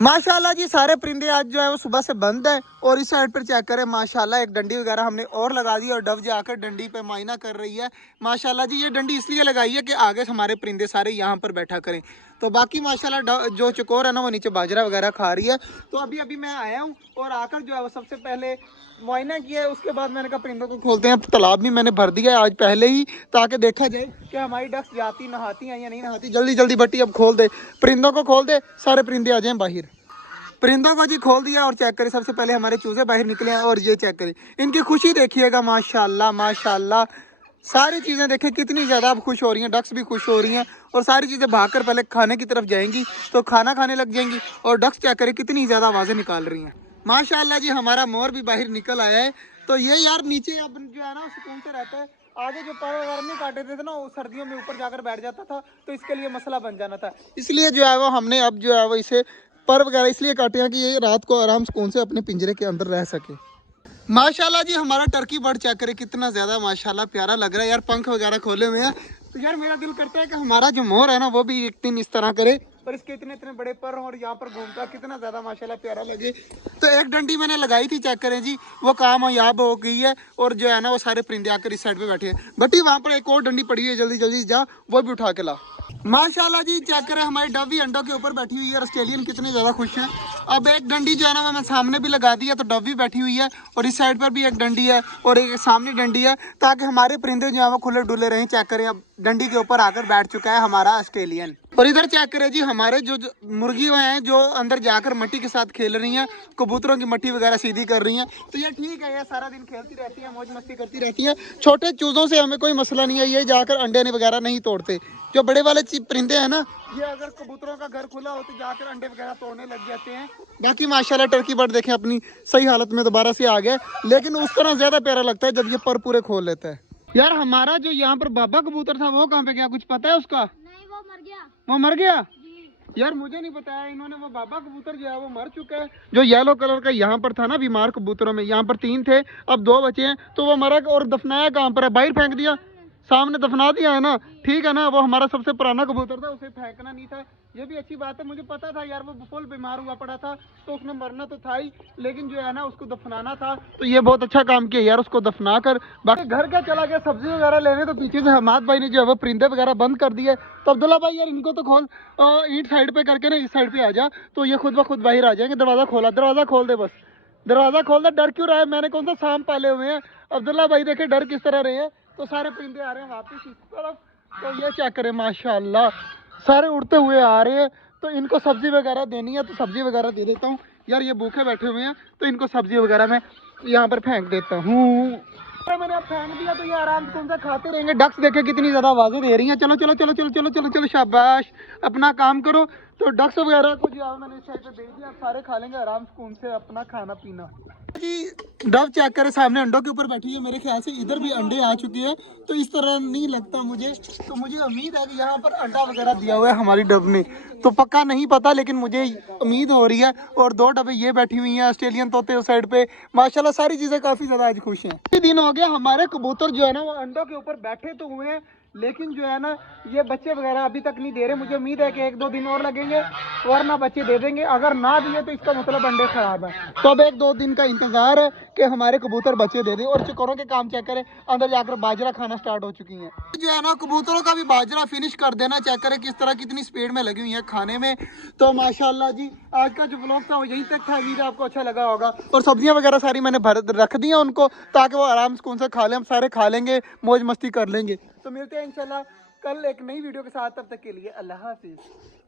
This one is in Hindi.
माशाल्लाह जी सारे परिंदे आज जो है वो सुबह से बंद है। और इस साइड पर चेक करें माशाल्लाह एक डंडी वगैरह हमने और लगा दी और डव जाकर डंडी पे मायना कर रही है। माशाल्लाह जी ये डंडी इसलिए लगाई है कि आगे हमारे परिंदे सारे यहाँ पर बैठा करें। तो बाकी माशाल्लाह जो चकोर है ना वो नीचे बाजरा वगैरह खा रही है। तो अभी अभी मैं आया हूँ और आकर जो है वो सबसे पहले मुआयना किया है। उसके बाद मैंने कहा परिंदों को खोलते हैं। तालाब भी मैंने भर दिया है आज पहले ही, ताकि देखा जाए कि हमारी डक्स जाती नहाती हैं या नहीं नहाती। जल्दी जल्दी बट्टी अब खोल दे, परिंदों को खोल दे, सारे परिंदे आ जाएं बाहर। परिंदों को जी खोल दिया और चेक करें सबसे पहले हमारे चूजे बाहर निकले हैं। और ये चेक करें इनकी खुशी देखिएगा माशाल्लाह माशाल्लाह। सारी चीज़ें देखें कितनी ज़्यादा अब खुश हो रही हैं, डक्स भी खुश हो रही हैं। और सारी चीज़ें भागकर पहले खाने की तरफ जाएंगी तो खाना खाने लग जाएंगी। और डक्स चेक करें कितनी ज़्यादा आवाज़ें निकाल रही हैं। माशाल्लाह जी हमारा मोर भी बाहर निकल आया है। तो ये यार नीचे अब जो है ना सुकून से रहता है। आगे जो पर वगैरह नहीं काटे थे ना वो सर्दियों में ऊपर जाकर बैठ जाता था, तो इसके लिए मसला बन जाना था। इसलिए जो है वो हमने अब जो है वो इसे पर वगैरह इसलिए काटे हैं कि ये रात को आराम सुकून से अपने पिंजरे के अंदर रह सके। माशाल्लाह जी हमारा टर्की बर्ड चेक करे कितना ज़्यादा माशाल्लाह प्यारा लग रहा है यार। पंख वगैरह खोले हुए हैं। तो यार मेरा दिल करता है कि हमारा जो मोर है ना वो भी एक दिन इस तरह करे और इसके इतने इतने बड़े पर और यहाँ पर घूमता कितना ज़्यादा माशाल्लाह प्यारा लगे। तो एक डंडी मैंने लगाई थी चेक करें जी, वो कामयाब हो गई है। और जो है ना वो सारे परिंदे आकर इस साइड पे बैठे हैं। बटी वहाँ पर एक और डंडी पड़ी है, जल्दी जल्दी जा वो भी उठा के ला। माशाल्लाह जी चेक करें हमारी डव भी अंडों के ऊपर बैठी हुई है। ऑस्ट्रेलियन कितने ज़्यादा खुश हैं। अब एक डंडी जो है ना मैं सामने भी लगा दी है तो डव भी बैठी हुई है। और इस साइड पर भी एक डंडी है और एक सामने डंडी है, ताकि हमारे परिंदे जो है वो खुले डुले रहें। चेक करें अब डंडी के ऊपर आकर बैठ चुका है हमारा ऑस्ट्रेलियन। और इधर चेक करें जी हमारे जो मुर्गी हैं जो अंदर जाकर मट्टी के साथ खेल रही हैं, कबूतरों की मट्टी वगैरह सीधी कर रही हैं। तो ये ठीक है, ये सारा दिन खेलती रहती है, मौज मस्ती करती रहती है। छोटे चूज़ों से हमें कोई मसला नहीं है, ये जाकर अंडे वगैरह नहीं तोड़ते। जो बड़े वाले परिंदे हैं ना ये अगर कबूतरों का घर खुला हो तो जाकर अंडे वगैरह तोड़ने लग जाते हैं। बाकी माशाल्लाह टर्की बर्ड देखें अपनी सही हालत में दोबारा से आ गया। लेकिन उस तरह ज्यादा प्यारा लगता है जब ये पर पूरे खोल लेता है। यार हमारा जो यहाँ पर बाबा कबूतर था वो कहाँ पे गया, कुछ पता है उसका? नहीं वो मर गया। वो मर गया यार, मुझे नहीं बताया इन्होंने। वो बाबा कबूतर जो है वो मर चुका है। जो येलो कलर का यहाँ पर था ना बीमार कबूतरों में, यहाँ पर 3 थे अब 2 बचे हैं। तो वो मरा और दफनाया कहाँ पर है? बाहर फेंक दिया, सामने दफना दिया है ना। ठीक है ना, वो हमारा सबसे पुराना कबूतर था, उसे फेंकना नहीं था। ये भी अच्छी बात है, मुझे पता था यार वो फुल बीमार हुआ पड़ा था तो उसने मरना तो था ही, लेकिन जो है ना उसको दफनाना था। तो ये बहुत अच्छा काम किया यार उसको दफना कर। बाकी घर क्या चला गया सब्जी वगैरह लेने, तो पीछे से हमाद भाई ने जो है वो परिंदे वगैरह बंद कर दिए। तो अब्दुल्ला भाई यार इनको तो खोल, ईंट साइड पे करके ना इस साइड पे आ जा, तो ये खुद ब खुद बाहर आ जाएंगे। दरवाजा खोला, दरवाजा खोल दे, बस दरवाजा खोल दे। डर क्यों रहा है? मैंने कौन सा सांप पाले हुए हैं? अब्दुल्ला भाई देखे डर किस तरह रहे हैं। तो सारे परिंदे आ रहे हैं वापस इस तरफ। तो ये चेक करें माशाल्लाह सारे उड़ते हुए आ रहे हैं। तो इनको सब्जी वगैरह देनी है तो सब्जी वगैरह दे देता हूँ। यार ये भूखे बैठे हुए हैं तो इनको सब्जी वगैरह मैं यहाँ पर फेंक देता हूँ। मैंने अब फेंक दिया तो ये आराम से कौन सा खाते रहेंगे। डक्स देखे कितनी ज्यादा आवाजें दे रही हैं। चलो चलो चलो चलो चलो चलो चलो शाबाश, अपना काम करो। तो डक्स वगैरह को जो मैंने इस साइड पे दे दिया, सारे खा लेंगे आराम सुकून से अपना खाना पीना जी। डव चेक करे सामने अंडों के ऊपर बैठी है, मेरे ख्याल से इधर भी अंडे आ चुके हैं। तो इस तरह नहीं लगता मुझे, तो मुझे उम्मीद है कि यहाँ पर अंडा वगैरह दिया हुआ है हमारी डव ने। तो पक्का नहीं पता लेकिन मुझे उम्मीद हो रही है। और 2 डबे ये बैठी हुई हैं, ऑस्ट्रेलियन तोते उस साइड पे। माशाल्लाह सारी चीजें काफी ज्यादा आज खुश हैं। इतने दिन हो गया हमारे कबूतर जो है ना वो अंडों के ऊपर बैठे तो हुए हैं, लेकिन जो है ना ये बच्चे वगैरह अभी तक नहीं दे रहे। मुझे उम्मीद है कि 1-2 दिन और लगेंगे वरना बच्चे दे देंगे। अगर ना दिए तो इसका मतलब अंडे खराब है। तो अब 1-2 दिन का इंतजार है कि हमारे कबूतर बच्चे दे दें। और चकोरों के काम चेक करें, अंदर जाकर बाजरा खाना स्टार्ट हो चुकी हैं। जो है ना कबूतरों का भी बाजरा फिनिश कर देना। चेक करें किस तरह कितनी स्पीड में लगी हुई है खाने में। तो माशाल्लाह जी आज का जो व्लॉग था वो यहीं तक था। उम्मीद है आपको अच्छा लगा होगा। और सब्जियां वगैरह सारी मैंने भर रख दी हैं उनको, ताकि वो आराम से कौन सा खा लें। हम सारे खा लेंगे, मौज मस्ती कर लेंगे। तो मिलते हैं इंशाल्लाह कल एक नई वीडियो के साथ। तब तक के लिए अल्लाह हाफिज़।